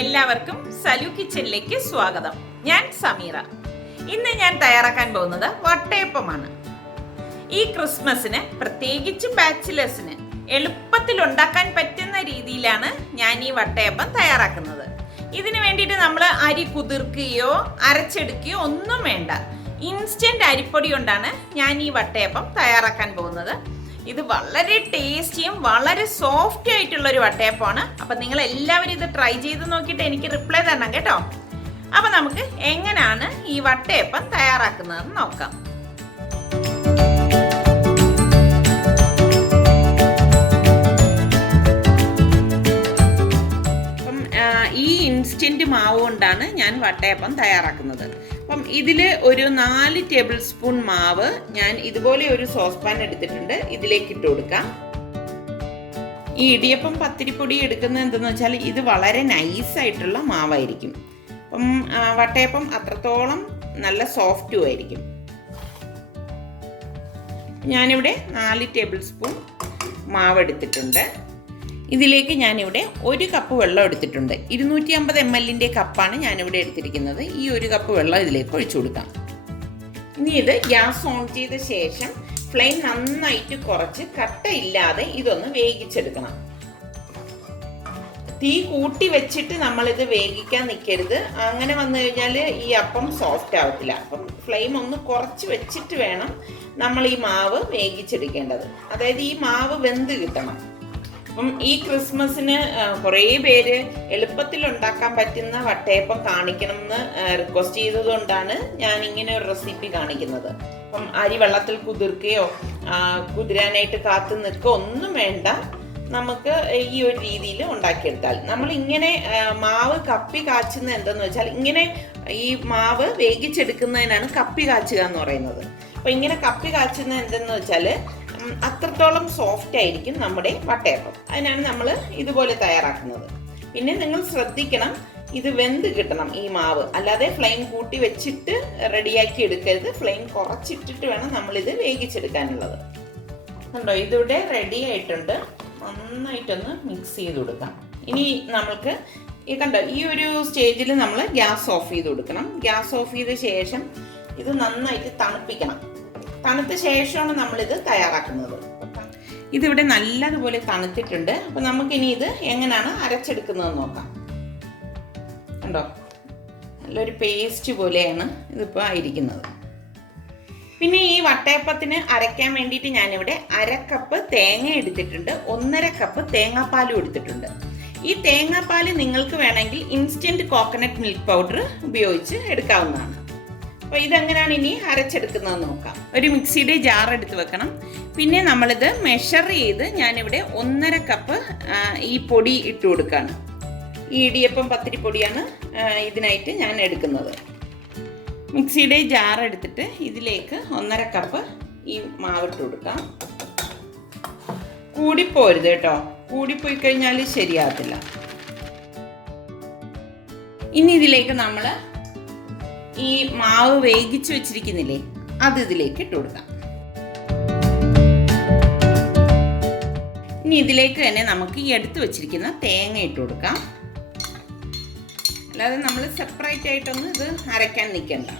എല്ലാവർക്കും സലു കിച്ചണിലേക്ക് സ്വാഗതം. ഞാൻ സമീറ. ഇന്ന് ഞാൻ തയ്യാറാക്കാൻ പോകുന്നത് വട്ടയപ്പമാണ്. ഈ ക്രിസ്മസിന് പ്രത്യേകിച്ച് ബാച്ചിലേഴ്സിന് എളുപ്പത്തിൽ ഉണ്ടാക്കാൻ പറ്റുന്ന രീതിയിലാണ് ഞാൻ ഈ വട്ടയപ്പം തയ്യാറാക്കുന്നത്. ഇതിനു വേണ്ടിയിട്ട് നമ്മൾ അരി കുതിർക്കുകയോ അരച്ചെടുക്കുകയോ ഒന്നും വേണ്ട. ഇൻസ്റ്റന്റ് അരിപ്പൊടി കൊണ്ടാണ് ഞാൻ ഈ വട്ടയപ്പം തയ്യാറാക്കാൻ പോകുന്നത്. ഇത് വളരെ ടേസ്റ്റിയും വളരെ സോഫ്റ്റ് ആയിട്ടുള്ള ഒരു വട്ടയപ്പമാണ്. അപ്പം നിങ്ങൾ എല്ലാവരും ഇത് ട്രൈ ചെയ്ത് നോക്കിയിട്ട് എനിക്ക് റിപ്ലൈ തരണം കേട്ടോ. അപ്പം നമുക്ക് എങ്ങനെയാണ് ഈ വട്ടയപ്പം തയ്യാറാക്കുന്നതെന്ന് നോക്കാം. അപ്പം ഈ ഇൻസ്റ്റന്റ് മാവ് കൊണ്ടാണ് ഞാൻ വട്ടയപ്പം തയ്യാറാക്കുന്നത്. അപ്പം ഇതിൽ ഒരു 4 ടേബിൾ സ്പൂൺ മാവ് ഞാൻ ഇതുപോലെ ഒരു സോസ് പാൻ എടുത്തിട്ടുണ്ട്. ഇതിലേക്ക് ഇട്ട് കൊടുക്കാം. ഈ ഇടിയപ്പം പത്തിരിപ്പൊടി എടുക്കുന്നത് എന്തെന്ന് വെച്ചാൽ ഇത് വളരെ നൈസായിട്ടുള്ള മാവായിരിക്കും. അപ്പം വട്ടയപ്പം അത്രത്തോളം നല്ല സോഫ്റ്റും ആയിരിക്കും. ഞാനിവിടെ 4 ടേബിൾ സ്പൂൺ മാവ് എടുത്തിട്ടുണ്ട്. ഇതിലേക്ക് ഞാനിവിടെ 1 കപ്പ് വെള്ളം എടുത്തിട്ടുണ്ട്. 250 ml കപ്പാണ് ഞാനിവിടെ എടുത്തിരിക്കുന്നത്. ഈ 1 കപ്പ് വെള്ളം ഇതിലേക്ക് ഒഴിച്ചു കൊടുക്കാം. ഇനി ഇത് ഗ്യാസ് ഓൺ ചെയ്ത ശേഷം ഫ്ലെയിം നന്നായിട്ട് കുറച്ച് കട്ടയില്ലാതെ ഇതൊന്ന് വേവിച്ചെടുക്കണം. തീ കൂട്ടി വെച്ചിട്ട് നമ്മളിത് വേവിക്കാൻ നിൽക്കരുത്. അങ്ങനെ വന്നു കഴിഞ്ഞാൽ ഈ അപ്പം സോഫ്റ്റ് ആവത്തില്ല. അപ്പം ഫ്ലെയിം ഒന്ന് കുറച്ച് വെച്ചിട്ട് വേണം നമ്മൾ ഈ മാവ് വേവിച്ചെടുക്കേണ്ടത്. അതായത് ഈ മാവ് വെന്ത് കിട്ടണം. അപ്പം ഈ ക്രിസ്മസിന് കുറേ പേര് എളുപ്പത്തിൽ ഉണ്ടാക്കാൻ പറ്റുന്ന വട്ടയപ്പം കാണിക്കണം എന്ന് റിക്വസ്റ്റ് ചെയ്തതുകൊണ്ടാണ് ഞാൻ ഇങ്ങനെ ഒരു റെസിപ്പി കാണിക്കുന്നത്. അപ്പം അരി വെള്ളത്തിൽ കുതിർക്കുകയോ കുതിരാനായിട്ട് കാത്തു നിൽക്കുകയോ ഒന്നും വേണ്ട. നമുക്ക് ഈ ഒരു രീതിയിൽ ഉണ്ടാക്കിയെടുത്താൽ നമ്മൾ ഇങ്ങനെ മാവ് കപ്പി കാച്ചുന്നത് എന്തെന്ന് വെച്ചാൽ ഇങ്ങനെ ഈ മാവ് വേവിച്ചെടുക്കുന്നതിനാണ് കപ്പി കാച്ചുക എന്ന് പറയുന്നത്. അപ്പം ഇങ്ങനെ കപ്പി കാച്ചുന്നത് എന്തെന്ന് വെച്ചാൽ അത്രത്തോളം സോഫ്റ്റ് ആയിരിക്കും നമ്മുടെ വട്ടയപ്പം. അതിനാണ് നമ്മൾ ഇതുപോലെ തയ്യാറാക്കുന്നത്. പിന്നെ നിങ്ങൾ ശ്രദ്ധിക്കണം, ഇത് വെന്ത് കിട്ടണം ഈ മാവ്. അല്ലാതെ ഫ്ലെയിം കൂട്ടി വെച്ചിട്ട് റെഡിയാക്കി എടുക്കരുത്. ഫ്ലെയിം കുറച്ചിട്ടിട്ട് വേണം നമ്മളിത് വേവിച്ചെടുക്കാനുള്ളത്. കണ്ടോ, ഇതിവിടെ റെഡി ആയിട്ടുണ്ട്. നന്നായിട്ടൊന്ന് മിക്സ് ചെയ്ത് കൊടുക്കാം. ഇനി നമ്മൾക്ക് കണ്ടോ ഈ ഒരു സ്റ്റേജിൽ നമ്മൾ ഗ്യാസ് ഓഫ് ചെയ്ത് കൊടുക്കണം. ഗ്യാസ് ഓഫ് ചെയ്ത ശേഷം ഇത് നന്നായിട്ട് തണുപ്പിക്കണം. തണുത്ത ശേഷമാണ് നമ്മളിത് തയ്യാറാക്കുന്നത്. ഇതിവിടെ നല്ലതുപോലെ തണുത്തിട്ടുണ്ട്. അപ്പം നമുക്കിനി ഇത് എങ്ങനെയാണ് അരച്ചെടുക്കുന്നതെന്ന് നോക്കാം. കണ്ടോ, നല്ലൊരു പേസ്റ്റ് പോലെയാണ് ഇതിപ്പോൾ ആയിരിക്കുന്നത്. പിന്നെ ഈ വട്ടയപ്പത്തിന് അരയ്ക്കാൻ വേണ്ടിയിട്ട് ഞാനിവിടെ 1/2 കപ്പ് തേങ്ങ എടുത്തിട്ടുണ്ട്. 1.5 കപ്പ് തേങ്ങാപ്പാലും എടുത്തിട്ടുണ്ട്. ഈ തേങ്ങാപ്പാൽ നിങ്ങൾക്ക് വേണമെങ്കിൽ ഇൻസ്റ്റന്റ് കോക്കനട്ട് മിൽക്ക് പൗഡർ ഉപയോഗിച്ച് എടുക്കാവുന്നതാണ്. അപ്പോൾ ഇതെങ്ങനെയാണ് ഇനി അരച്ചെടുക്കുന്നതെന്ന് നോക്കാം. ഒരു മിക്സിയുടെ ജാർ എടുത്ത് വെക്കണം. പിന്നെ നമ്മളിത് മെഷർ ചെയ്ത് ഞാനിവിടെ 1.5 കപ്പ് ഈ പൊടി ഇട്ട് കൊടുക്കുകയാണ്. ഈ ഇടിയപ്പം പത്തിരി പൊടിയാണ് ഇതിനായിട്ട് ഞാൻ എടുക്കുന്നത്. മിക്സിയുടെ ജാർ എടുത്തിട്ട് ഇതിലേക്ക് 1.5 കപ്പ് ഈ മാവിട്ട് കൊടുക്കാം. കൂടിപ്പോരുത് കേട്ടോ, കൂടിപ്പോയി കഴിഞ്ഞാൽ ശരിയാകത്തില്ല. ഇനി ഇതിലേക്ക് നമ്മൾ ഈ മാവ് വേവിച്ച് വെച്ചിരിക്കുന്നില്ലേ, അത് ഇതിലേക്ക് ഇട്ട് കൊടുക്കാം. ഇനി ഇതിലേക്ക് തന്നെ നമുക്ക് ഈ എടുത്ത് വെച്ചിരിക്കുന്ന തേങ്ങ ഇട്ട് കൊടുക്കാം. അല്ലാതെ നമ്മൾ സെപ്പറേറ്റ് ആയിട്ടൊന്നും ഇത് അരയ്ക്കാൻ നിൽക്കണ്ട.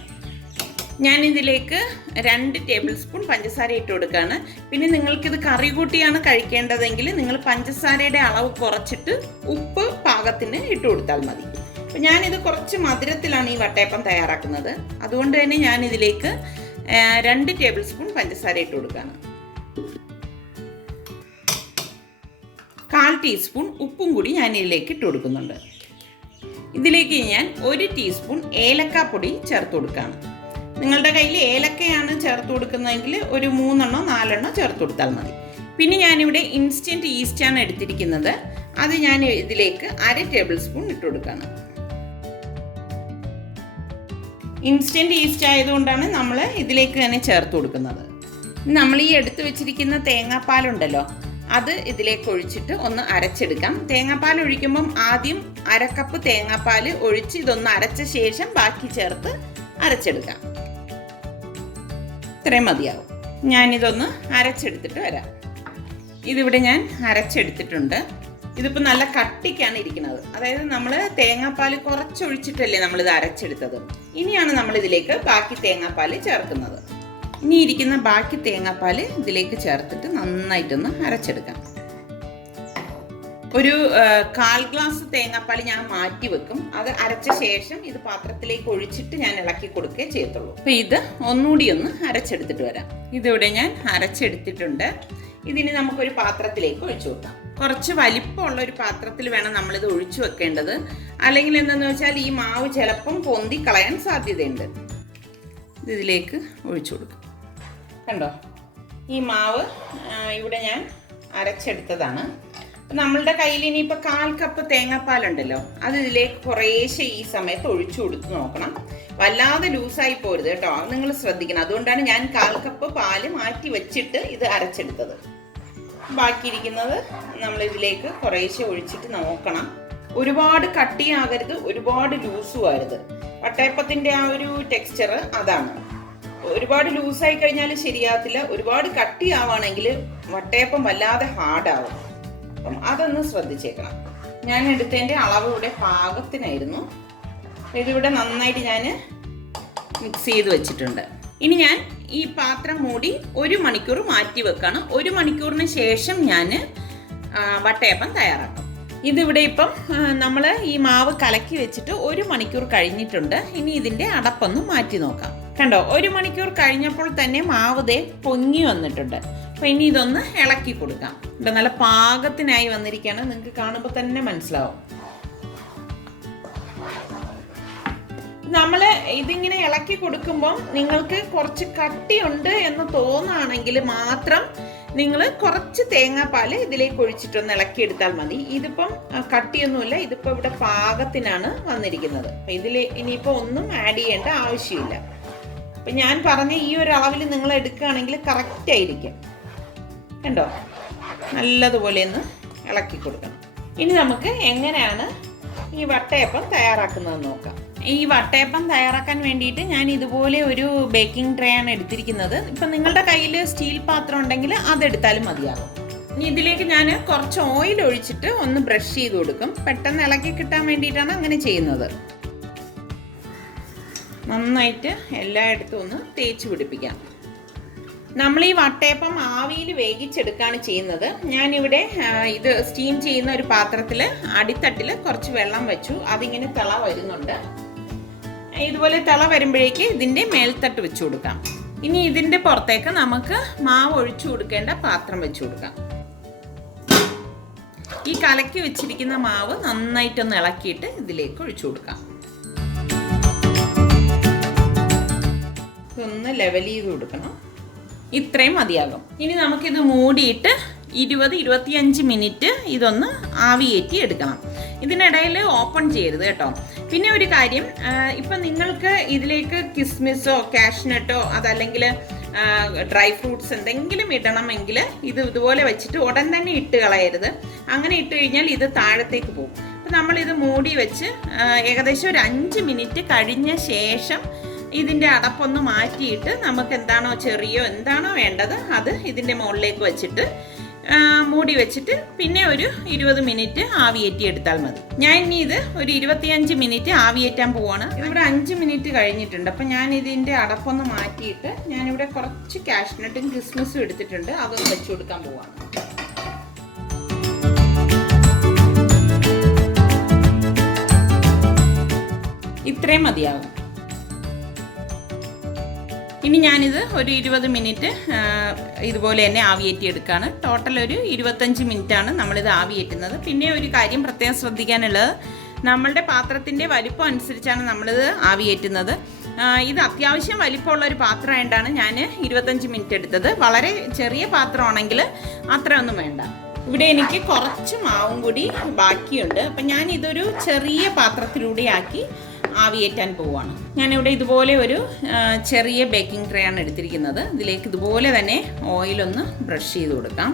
ഞാനിതിലേക്ക് 2 ടേബിൾ സ്പൂൺ പഞ്ചസാര ഇട്ട് കൊടുക്കുകയാണ്. പിന്നെ നിങ്ങൾക്കിത് കറി കൂട്ടിയാണ് കഴിക്കേണ്ടതെങ്കിൽ നിങ്ങൾ പഞ്ചസാരയുടെ അളവ് കുറച്ചിട്ട് ഉപ്പ് പാകത്തിന് ഇട്ട് കൊടുത്താൽ മതി. അപ്പം ഞാനിത് കുറച്ച് മധുരത്തിലാണ് ഈ വട്ടയപ്പം തയ്യാറാക്കുന്നത്. അതുകൊണ്ട് തന്നെ ഞാനിതിലേക്ക് 2 ടേബിൾ സ്പൂൺ പഞ്ചസാര ഇട്ട് കൊടുക്കുകയാണ്. 1/4 ടീസ്പൂൺ ഉപ്പും കൂടി ഞാൻ ഇതിലേക്ക് ഇട്ട് കൊടുക്കുന്നുണ്ട്. ഇതിലേക്ക് ഞാൻ 1 ടീസ്പൂൺ ഏലക്കാപ്പൊടി ചേർത്ത് കൊടുക്കുകയാണ്. നിങ്ങളുടെ കയ്യിൽ ഏലക്കയാണ് ചേർത്ത് കൊടുക്കുന്നതെങ്കിൽ ഒരു 3-4 ചേർത്ത് കൊടുത്താൽ മതി. പിന്നെ ഞാനിവിടെ ഇൻസ്റ്റൻറ്റ് ഈസ്റ്റാണ് എടുത്തിരിക്കുന്നത്. അത് ഞാൻ ഇതിലേക്ക് 1/2 ടേബിൾ സ്പൂൺ ഇട്ട് കൊടുക്കുകയാണ്. ഇൻസ്റ്റൻറ്റ് ഈസ്റ്റ് ആയതുകൊണ്ടാണ് നമ്മൾ ഇതിലേക്ക് തന്നെ ചേർത്ത് കൊടുക്കുന്നത്. നമ്മൾ ഈ എടുത്തു വെച്ചിരിക്കുന്ന തേങ്ങാപ്പാലുണ്ടല്ലോ, അത് ഇതിലേക്ക് ഒഴിച്ചിട്ട് ഒന്ന് അരച്ചെടുക്കാം. തേങ്ങാപ്പാൽ ഒഴിക്കുമ്പം ആദ്യം 1/2 കപ്പ് തേങ്ങാപ്പാൽ ഒഴിച്ച് ഇതൊന്ന് അരച്ച ശേഷം ബാക്കി ചേർത്ത് അരച്ചെടുക്കാം. ഇത്രയും മതിയാവും. ഞാനിതൊന്ന് അരച്ചെടുത്തിട്ട് വരാം. ഇതിവിടെ ഞാൻ അരച്ചെടുത്തിട്ടുണ്ട്. ഇതിപ്പോൾ നല്ല കട്ടിക്കാണ് ഇരിക്കുന്നത്. അതായത് നമ്മൾ തേങ്ങാപ്പാൽ കുറച്ചൊഴിച്ചിട്ടല്ലേ നമ്മളിത് അരച്ചെടുത്തത്. ഇനിയാണ് നമ്മളിതിലേക്ക് ബാക്കി തേങ്ങാപ്പാൽ ചേർക്കുന്നത്. ഇനി ഇരിക്കുന്ന ബാക്കി തേങ്ങാപ്പാൽ ഇതിലേക്ക് ചേർത്തിട്ട് നന്നായിട്ടൊന്ന് അരച്ചെടുക്കാം. ഒരു 1/4 ഗ്ലാസ് തേങ്ങാപ്പാൽ ഞാൻ മാറ്റി വെക്കും. അത് അരച്ച ശേഷം ഇത് പാത്രത്തിലേക്ക് ഒഴിച്ചിട്ട് ഞാൻ ഇളക്കി കൊടുക്കുകയേ ചെയ്യത്തുള്ളൂ. അപ്പോൾ ഇത് ഒന്നുകൂടി ഒന്ന് അരച്ചെടുത്തിട്ട് വരാം. ഇതിവിടെ ഞാൻ അരച്ചെടുത്തിട്ടുണ്ട്. ഇതിന് നമുക്കൊരു പാത്രത്തിലേക്ക് ഒഴിച്ചു വെക്കാം. കുറച്ച് വലിപ്പമുള്ള ഒരു പാത്രത്തിൽ വേണം നമ്മളിത് ഒഴിച്ചു വെക്കേണ്ടത്. അല്ലെങ്കിൽ എന്താണെന്ന് വെച്ചാൽ ഈ മാവ് ചിലപ്പം പൊന്തി കളയാൻ സാധ്യതയുണ്ട്. ഇതിലേക്ക് ഒഴിച്ചു കൊടുക്കും. കണ്ടോ, ഈ മാവ് ഇവിടെ ഞാൻ അരച്ചെടുത്തതാണ്. നമ്മളുടെ കയ്യിൽ ഇനിയിപ്പോൾ 1/4 കപ്പ് തേങ്ങാപ്പാലുണ്ടല്ലോ, അത് ഇതിലേക്ക് കുറേശ്ശെ ഈ സമയത്ത് ഒഴിച്ചു കൊടുത്ത് നോക്കണം. വല്ലാതെ ലൂസായി പോരുത് കേട്ടോ, അത് നിങ്ങൾ ശ്രദ്ധിക്കണം. അതുകൊണ്ടാണ് ഞാൻ 1/4 കപ്പ് പാല് മാറ്റി വെച്ചിട്ട് ഇത് അരച്ചെടുത്തത്. ബാക്കിയിരിക്കുന്നത് നമ്മളിതിലേക്ക് കുറേശ്ശെ ഒഴിച്ചിട്ട് നോക്കണം. ഒരുപാട് കട്ടിയാകരുത്, ഒരുപാട് ലൂസും ആകരുത്. വട്ടയപ്പത്തിൻ്റെ ആ ഒരു ടെക്സ്ചർ അതാണ്. ഒരുപാട് ലൂസായി കഴിഞ്ഞാൽ ശരിയാകത്തില്ല, ഒരുപാട് കട്ടിയാവുകയാണെങ്കിൽ വട്ടയപ്പം വല്ലാതെ ഹാർഡാവും. അപ്പം അതൊന്ന് ശ്രദ്ധിച്ചേക്കണം. ഞാൻ എടുത്തതിൻ്റെ അളവ് ഇവിടെ പാകത്തിനായിരുന്നു. ഇതിവിടെ നന്നായിട്ട് ഞാൻ മിക്സ് ചെയ്ത് വെച്ചിട്ടുണ്ട്. ഇനി ഞാൻ ഈ പാത്രം മൂടി 1 മണിക്കൂർ മാറ്റി വെക്കാണ്. 1 മണിക്കൂറിന് ശേഷം ഞാൻ വട്ടയപ്പം തയ്യാറാക്കും. ഇതിവിടെ ഇപ്പം നമ്മൾ ഈ മാവ് കലക്കി വെച്ചിട്ട് 1 മണിക്കൂർ കഴിഞ്ഞിട്ടുണ്ട്. ഇനി ഇതിൻ്റെ അടപ്പൊന്ന് മാറ്റി നോക്കാം. കണ്ടോ, 1 മണിക്കൂർ കഴിഞ്ഞപ്പോൾ തന്നെ മാവ് ദേ പൊങ്ങി വന്നിട്ടുണ്ട്. അപ്പോൾ ഇനി ഇതൊന്ന് ഇളക്കി കൊടുക്കാം. ഇവിടെ നല്ല പാകത്തിനായി വന്നിരിക്കുകയാണ്, നിങ്ങൾക്ക് കാണുമ്പോൾ തന്നെ മനസ്സിലാവും. നമ്മൾ ഇതിങ്ങനെ ഇളക്കി കൊടുക്കുമ്പോൾ നിങ്ങൾക്ക് കുറച്ച് കട്ടിയുണ്ട് എന്ന് തോന്നുകയാണെങ്കിൽ മാത്രം നിങ്ങൾ കുറച്ച് തേങ്ങാപ്പാൽ ഇതിലേക്ക് ഒഴിച്ചിട്ടൊന്ന് ഇളക്കിയെടുത്താൽ മതി. ഇതിപ്പം കട്ടിയൊന്നുമില്ല, ഇതിപ്പോൾ ഇവിടെ പാകത്തിനാണ് വന്നിരിക്കുന്നത്. അപ്പം ഇതിൽ ഇനിയിപ്പോൾ ഒന്നും ആഡ് ചെയ്യേണ്ട ആവശ്യമില്ല. അപ്പം ഞാൻ പറഞ്ഞ ഈ ഒരു അളവിൽ നിങ്ങൾ എടുക്കുകയാണെങ്കിൽ കറക്റ്റ് ആയിരിക്കും. കണ്ടോ, നല്ലതുപോലെ ഒന്ന് ഇളക്കി കൊടുക്കണം. ഇനി നമുക്ക് എങ്ങനെയാണ് ഈ വട്ടയപ്പം തയ്യാറാക്കുന്നത് നോക്കാം. ഈ വട്ടയപ്പം തയ്യാറാക്കാൻ വേണ്ടിയിട്ട് ഞാൻ ഇതുപോലെ ഒരു ബേക്കിംഗ് ട്രേ ആണ് എടുത്തിരിക്കുന്നത്. ഇപ്പം നിങ്ങളുടെ കയ്യിൽ സ്റ്റീൽ പാത്രം ഉണ്ടെങ്കിൽ അതെടുത്താലും മതിയാകും. ഇനി ഇതിലേക്ക് ഞാൻ കുറച്ച് ഓയിൽ ഒഴിച്ചിട്ട് ഒന്ന് ബ്രഷ് ചെയ്ത് കൊടുക്കും. പെട്ടെന്ന് ഇളക്കി കിട്ടാൻ വേണ്ടിയിട്ടാണ് അങ്ങനെ ചെയ്യുന്നത്. നന്നായിട്ട് എല്ലായിടത്തും ഒന്ന് തേച്ച് പിടിപ്പിക്കാം. നമ്മൾ ഈ വട്ടയപ്പം ആവിയിൽ വേവിച്ചെടുക്കുകയാണ് ചെയ്യുന്നത്. ഞാനിവിടെ ഇത് സ്റ്റീം ചെയ്യുന്ന ഒരു പാത്രത്തിൽ അടിത്തട്ടിൽ കുറച്ച് വെള്ളം വെച്ചു. അതിങ്ങനെ തിള വരുന്നുണ്ട്. ഇതുപോലെ തിള വരുമ്പോഴേക്ക് ഇതിൻ്റെ മേൽത്തട്ട് വെച്ച് കൊടുക്കാം. ഇനി ഇതിൻ്റെ പുറത്തേക്ക് നമുക്ക് മാവ് ഒഴിച്ചു കൊടുക്കേണ്ട പാത്രം വെച്ച് കൊടുക്കാം. ഈ കലക്കി വെച്ചിരിക്കുന്ന മാവ് നന്നായിട്ടൊന്ന് ഇളക്കിയിട്ട് ഇതിലേക്ക് ഒഴിച്ചു കൊടുക്കാം. ഇതൊന്ന് ലെവൽ ചെയ്ത് കൊടുക്കണം. ഇത്രയും മതിയാകും. ഇനി നമുക്കിത് മൂടിയിട്ട് 20-25 മിനിറ്റ് ഇതൊന്ന് ആവിയേറ്റി എടുക്കണം. ഇതിനിടയിൽ ഓപ്പൺ ചെയ്യരുത് കേട്ടോ. പിന്നെ ഒരു കാര്യം, ഇപ്പം നിങ്ങൾക്ക് ഇതിലേക്ക് കിസ്മിസോ കാഷ്നട്ടോ അതല്ലെങ്കിൽ ഡ്രൈ ഫ്രൂട്ട്സ് എന്തെങ്കിലും ഇടണമെങ്കിൽ ഇത് ഇതുപോലെ വെച്ചിട്ട് ഉടൻ തന്നെ ഇട്ട് കളയരുത്. അങ്ങനെ ഇട്ട് കഴിഞ്ഞാൽ ഇത് താഴത്തേക്ക് പോകും. അപ്പം നമ്മളിത് മൂടി വെച്ച് ഏകദേശം ഒരു 5 മിനിറ്റ് കഴിഞ്ഞ ശേഷം ഇതിൻ്റെ അടപ്പൊന്ന് മാറ്റിയിട്ട് നമുക്ക് എന്താണോ ചെറിയോ എന്താണോ വേണ്ടത് അത് ഇതിൻ്റെ മുകളിലേക്ക് വെച്ചിട്ട് മൂടി വെച്ചിട്ട് പിന്നെ ഒരു 20 മിനിറ്റ് ആവിയേറ്റി എടുത്താൽ മതി. ഞാൻ ഇനി ഇത് ഒരു 25 മിനിറ്റ് ആവിയേറ്റാൻ പോവാണ്. ഇവിടെ 5 മിനിറ്റ് കഴിഞ്ഞിട്ടുണ്ട്. അപ്പം ഞാൻ ഇതിൻ്റെ അടപ്പൊന്ന് മാറ്റിയിട്ട് ഞാനിവിടെ കുറച്ച് കാഷ്നട്ടും കിസ്മിസും എടുത്തിട്ടുണ്ട്. അതൊന്ന് വെച്ച് കൊടുക്കാൻ പോവാണ്. ഇത്രയും മതിയാകും. ഇനി ഞാനിത് ഒരു 20 മിനിറ്റ് ഇതുപോലെ തന്നെ ആവിയേറ്റി എടുക്കുകയാണ്. ടോട്ടൽ ഒരു 25 മിനിറ്റാണ് നമ്മളിത് ആവിയേറ്റുന്നത്. പിന്നെ ഒരു കാര്യം പ്രത്യേകം ശ്രദ്ധിക്കാനുള്ളത്, നമ്മളുടെ പാത്രത്തിൻ്റെ വലിപ്പം അനുസരിച്ചാണ് നമ്മളിത് ആവിയേറ്റുന്നത്. ഇത് അത്യാവശ്യം വലിപ്പമുള്ള ഒരു പാത്രം ആയതുകൊണ്ടാണ് ഞാൻ 25 മിനിറ്റ് എടുത്തത്. വളരെ ചെറിയ പാത്രമാണെങ്കിൽ അത്രയൊന്നും വേണ്ട. ഇവിടെ എനിക്ക് കുറച്ച് മാവും കൂടി ബാക്കിയുണ്ട്. അപ്പം ഞാൻ ഇതൊരു ചെറിയ പാത്രത്തിലൂടെ ആക്കി ആവിയേറ്റാൻ പോവുകയാണ്. ഞാനിവിടെ ഇതുപോലെ ഒരു ചെറിയ ബേക്കിംഗ് ട്രേ ആണ് എടുത്തിരിക്കുന്നത്. ഇതിലേക്ക് ഇതുപോലെ തന്നെ ഓയിലൊന്ന് ബ്രഷ് ചെയ്ത് കൊടുക്കാം.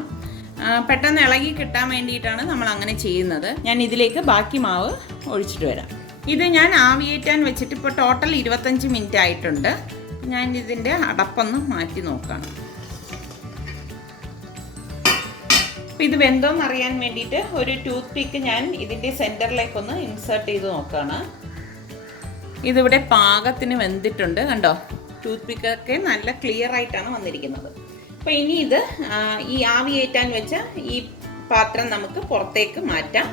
പെട്ടെന്ന് ഇളകി കിട്ടാൻ വേണ്ടിയിട്ടാണ് നമ്മൾ അങ്ങനെ ചെയ്യുന്നത്. ഞാൻ ഇതിലേക്ക് ബാക്കി മാവ് ഒഴിച്ചിട്ട് വരാം. ഇത് ഞാൻ ആവിയേറ്റാൻ വെച്ചിട്ട് ഇപ്പോൾ ടോട്ടൽ 25 മിനിറ്റ് ആയിട്ടുണ്ട്. ഞാൻ ഇതിൻ്റെ അടപ്പൊന്ന് മാറ്റി നോക്കാം. അപ്പോൾ ഇത് വെന്തോന്ന് അറിയാൻ വേണ്ടിയിട്ട് ഒരു ടൂത്ത് പിക്ക് ഞാൻ ഇതിൻ്റെ സെൻറ്ററിലേക്കൊന്ന് ഇൻസേർട്ട് ചെയ്ത് നോക്കുകയാണ്. ഇതിവിടെ പാകത്തിന് വെന്തിട്ടുണ്ട് കണ്ടോ. ടൂത്ത് പിക്കൊക്കെ നല്ല ക്ലിയർ ആയിട്ടാണ് വന്നിരിക്കുന്നത്. അപ്പോൾ ഇനി ഇത് ഈ ആവി കയറ്റാൻ വെച്ച ഈ പാത്രം നമുക്ക് പുറത്തേക്ക് മാറ്റാം.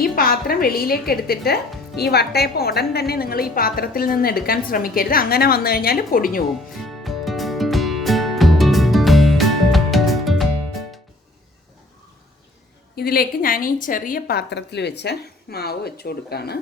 ഈ പാത്രം വെളിയിലേക്ക് എടുത്തിട്ട് ഈ വട്ടയപ്പം ഉടൻ തന്നെ നിങ്ങൾ ഈ പാത്രത്തിൽ നിന്ന് എടുക്കാൻ ശ്രമിക്കരുത്. അങ്ങനെ വന്നു കഴിഞ്ഞാൽ പൊടിഞ്ഞു പോകും. ഇതിലേക്ക് ഞാൻ ഈ ചെറിയ പാത്രത്തിൽ വെച്ച് മാവ് വെച്ചു കൊടുക്കുകയാണ്.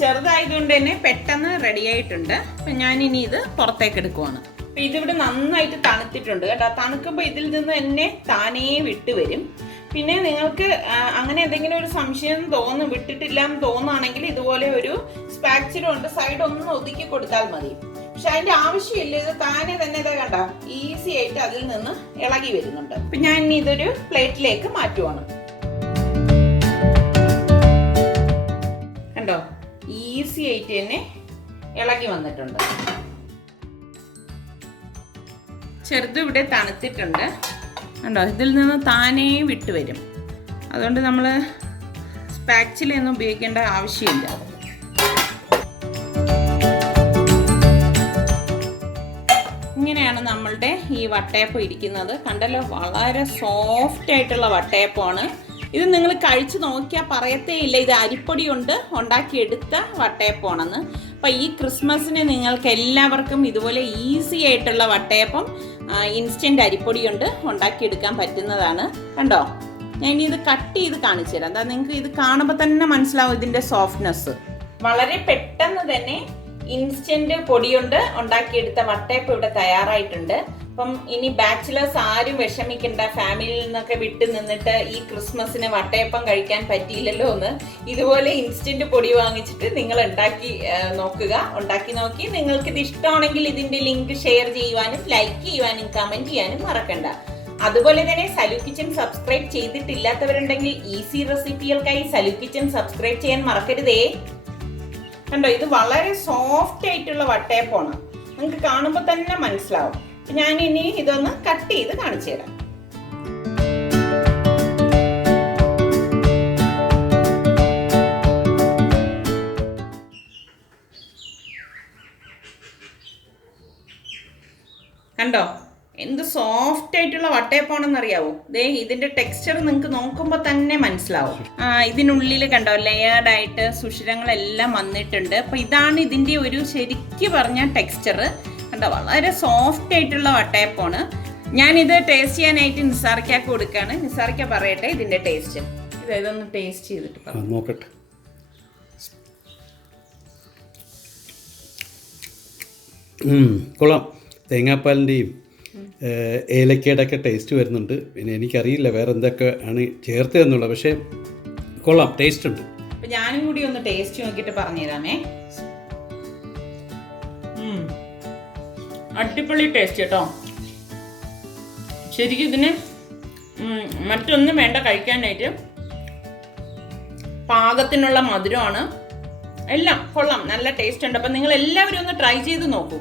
ചെറുതായതുകൊണ്ട് തന്നെ പെട്ടെന്ന് റെഡി ആയിട്ടുണ്ട്. അപ്പം ഞാനിനി ഇത് പുറത്തേക്ക് എടുക്കുവാണ്. അപ്പം ഇതിവിടെ നന്നായിട്ട് തണുത്തിട്ടുണ്ട് കേട്ടോ. തണുക്കുമ്പോൾ ഇതിൽ നിന്ന് തന്നെ താനേ വിട്ട് വരും. പിന്നെ നിങ്ങൾക്ക് അങ്ങനെ എന്തെങ്കിലും ഒരു സംശയം വിട്ടിട്ടില്ല എന്ന് തോന്നുകയാണെങ്കിൽ ഇതുപോലെ ഒരു സ്പാച്ചില കൊണ്ട് സൈഡ് ഒന്ന് ഒതുക്കി കൊടുത്താൽ മതി. പക്ഷെ അതിൻ്റെ ആവശ്യമില്ല. ഇത് താനെ തന്നെ കണ്ടോ ഈസി ആയിട്ട് അതിൽ നിന്ന് ഇളകി വരുന്നുണ്ട്. അപ്പം ഞാൻ ഇനി ഇതൊരു പ്ലേറ്റിലേക്ക് മാറ്റുവാണ്. കണ്ടോ ഈസി ആയിട്ട് തന്നെ ഇളകി വന്നിട്ടുണ്ട്. ചെറുത് ഇവിടെ തണുത്തിട്ടുണ്ട് കണ്ടോ. ഇതിൽ നിന്ന് താനേ വിട്ട് വരും. അതുകൊണ്ട് നമ്മൾ സ്പാച്ചിലൊന്നും ഉപയോഗിക്കേണ്ട ആവശ്യമില്ല. ഇങ്ങനെയാണ് നമ്മളുടെ ഈ വട്ടയപ്പം ഇരിക്കുന്നത്. കണ്ടല്ലോ വളരെ സോഫ്റ്റ് ആയിട്ടുള്ള വട്ടയപ്പമാണ്. ഇത് നിങ്ങൾ കഴിച്ചു നോക്കിയാൽ പറയത്തേ ഇല്ല ഇത് അരിപ്പൊടി കൊണ്ട് ഉണ്ടാക്കിയെടുത്ത വട്ടയപ്പമാണെന്ന്. അപ്പം ഈ ക്രിസ്മസിന് നിങ്ങൾക്ക് എല്ലാവർക്കും ഇതുപോലെ ഈസി ആയിട്ടുള്ള വട്ടയപ്പം ഇൻസ്റ്റൻറ്റ് അരിപ്പൊടി കൊണ്ട് ഉണ്ടാക്കിയെടുക്കാൻ പറ്റുന്നതാണ്. കണ്ടോ ഞാൻ ഇത് കട്ട് ചെയ്ത് കാണിച്ചു തരാം. എന്താ നിങ്ങൾക്ക് ഇത് കാണുമ്പോൾ തന്നെ മനസ്സിലാവും ഇതിൻ്റെ സോഫ്റ്റ്നെസ്. വളരെ പെട്ടെന്ന് തന്നെ ഇൻസ്റ്റൻറ്റ് പൊടി കൊണ്ട് ഉണ്ടാക്കിയെടുത്ത വട്ടയപ്പം ഇവിടെ തയ്യാറായിട്ടുണ്ട്. അപ്പം ഇനി ബാച്ചിലേഴ്സ് ആരും വിഷമിക്കണ്ട. ഫാമിലിയിൽ നിന്നൊക്കെ വിട്ട് നിന്നിട്ട് ഈ ക്രിസ്മസിന് വട്ടയപ്പം കഴിക്കാൻ പറ്റിയില്ലല്ലോ എന്ന് ഇതുപോലെ ഇൻസ്റ്റൻറ്റ് പൊടി വാങ്ങിച്ചിട്ട് നിങ്ങൾ ഉണ്ടാക്കി നോക്കുക. ഉണ്ടാക്കി നോക്കി നിങ്ങൾക്കിത് ഇഷ്ടമാണെങ്കിൽ ഇതിൻ്റെ ലിങ്ക് ഷെയർ ചെയ്യുവാനും ലൈക്ക് ചെയ്യുവാനും കമൻറ്റ് ചെയ്യാനും മറക്കണ്ട. അതുപോലെ തന്നെ സലു കിച്ചൻ സബ്സ്ക്രൈബ് ചെയ്തിട്ടില്ലാത്തവരുണ്ടെങ്കിൽ ഈസി റെസിപ്പികൾക്കായി സലു കിച്ചൻ സബ്സ്ക്രൈബ് ചെയ്യാൻ മറക്കരുതേ. കണ്ടോ ഇത് വളരെ സോഫ്റ്റ് ആയിട്ടുള്ള വട്ടയപ്പമാണ്. നിങ്ങൾക്ക് കാണുമ്പോൾ തന്നെ മനസ്സിലാവും. ഞാൻ ഇനി ഇതൊന്ന് കട്ട് ചെയ്ത് കാണിച്ചു തരാം. കണ്ടോ എന്ത് സോഫ്റ്റ് ആയിട്ടുള്ള വട്ടയപ്പമാണെന്ന് അറിയാവോ. ഇതിന്റെ ടെക്സ്ചർ നിങ്ങൾക്ക് നോക്കുമ്പോൾ തന്നെ മനസ്സിലാവും. ഇതിനുള്ളിൽ കണ്ടോ ലെയേർഡായിട്ട് സുഷിരങ്ങളെല്ലാം വന്നിട്ടുണ്ട്. അപ്പം ഇതാണ് ഇതിന്റെ ഒരു ശരിക്ക് പറഞ്ഞ ടെക്സ്ചർ. കണ്ടോ വളരെ സോഫ്റ്റ് ആയിട്ടുള്ള വട്ടയപ്പമാണ്. ഞാനിത് ടേസ്റ്റ് ചെയ്യാനായിട്ട് നിസാറിക്കാക്ക് കൊടുക്കുകയാണ്. നിസാറിക്ക പറയട്ടെ ഇതിന്റെ ടേസ്റ്റ്. ഇതൊന്ന് ടേസ്റ്റ് ചെയ്തിട്ട് നോക്കട്ടെ. കൊള്ളാം. തേങ്ങാപ്പാലിൻ്റെയും ഏലക്കയുടെ ഒക്കെ ടേസ്റ്റ് വരുന്നുണ്ട്. പിന്നെ എനിക്കറിയില്ല വേറെ എന്തൊക്കെ ആണ് ചേർത്തതെന്നുള്ളത്. പക്ഷേ കൊള്ളാം, ടേസ്റ്റ് ഉണ്ട്. അപ്പം ഞാനും കൂടി ഒന്ന് ടേസ്റ്റ് നോക്കിയിട്ട് പറഞ്ഞുതരാമേ. അടിപൊളി ടേസ്റ്റ് കേട്ടോ. ശരിക്കും ഇതിന് മറ്റൊന്നും വേണ്ട കഴിക്കാനായിട്ട്. പാകത്തിനുള്ള മധുരമാണ്. എല്ലാം കൊള്ളാം, നല്ല ടേസ്റ്റ് ഉണ്ട്. അപ്പം നിങ്ങൾ എല്ലാവരും ഒന്ന് ട്രൈ ചെയ്ത് നോക്കൂ.